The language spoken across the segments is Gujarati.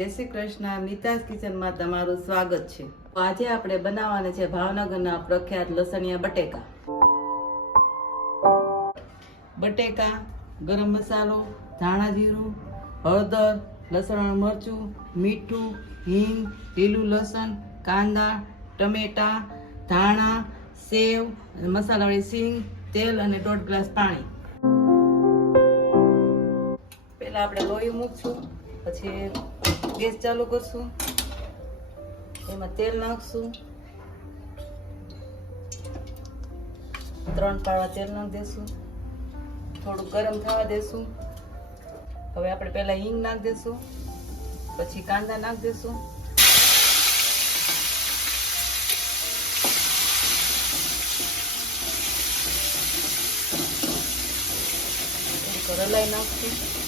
જય શ્રી કૃષ્ણ. નીતાસ કિચનમાં તમારું સ્વાગત છે. આજે આપણે બનાવવાના છે ભાવનગરના પ્રખ્યાત લસણિયા બટેકા. બટેકા, ગરમ મસાલો, ધાણા જીરું, હળદર, લસણ મરચું, મીઠું, હિંગ, લીલું લસણ, કાંદા, ટમેટા, ધાણા, સેવ મસાલાવાળી સિંગ, તેલ અને દોઢ ગ્લાસ પાણી. પહેલાં આપણે લોહી મૂકશું. પછી ગેસ ચાલુ કરશું. એમાં તેલ નાખશું. ત્રણ પાવા તેલ નાખી દેશું. થોડું ગરમ થવા દેશું. હવે આપણે પહેલા હિંગ નાખી દેશું. પછી કાંદા નાખી દેશું. રલાઈ નાખશું.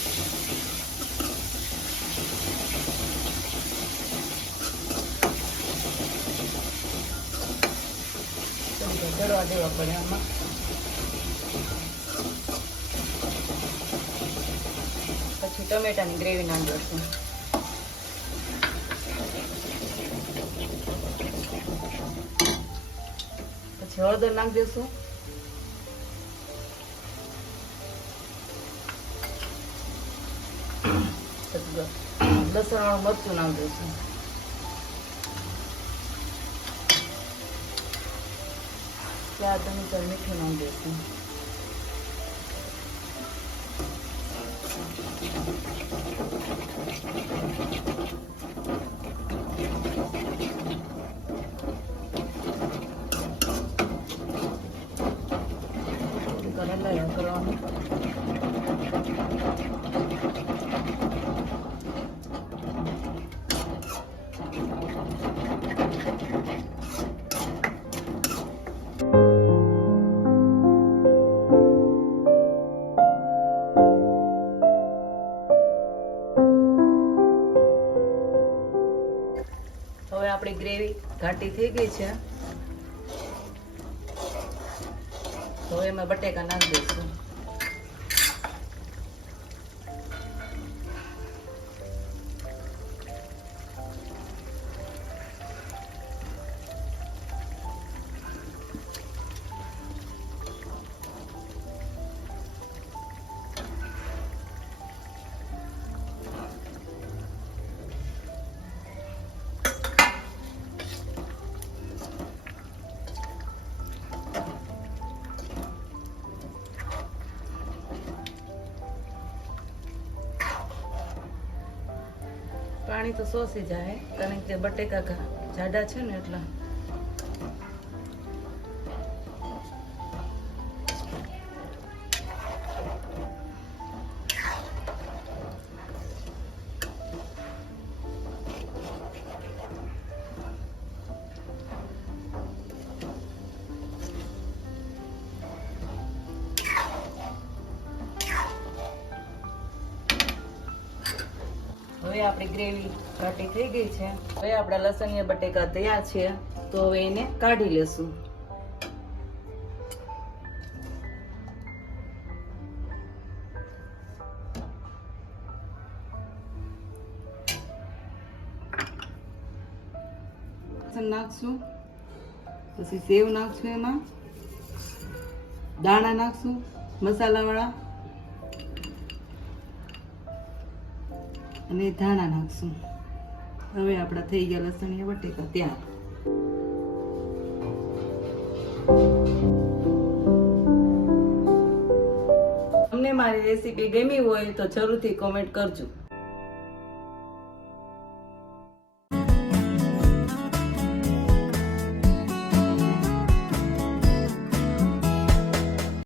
દળવા દેવા પડે આમાં. પછી ટમેટાની ગ્રેવી નાખી દઈશું પછી હળદર નાખી દઈશું. લસણ વાળું મરચું નાખી દઈશું. સ્વાદ અનુસાર મીઠું નાખી હવે આપણી ગ્રેવી ઘાટી થઈ ગઈ છે. હવે એમાં બટેકા નાખી દઈશું. પાણી તો શોષી જાય કારણ કે બટેકા જાડા છે ને એટલા હવે આપણી ગ્રેવી ઘાટી થઈ ગઈ છે. હવે આપણા લસણિયા બટેકા તૈયાર છે. તો હવે એને કાઢી લેશું. નાખશું. પછી સેવ નાખશું એમાં. દાણા નાખશું, મસાલાવાળા. અને ધાણા નાખશું. હવે આપણા થઈ ગયા લસણીયા બટેકા, ત્યાં. તમને મારી રેસીપી ગમી હોય તો જરૂરથી કોમેન્ટ કરજો.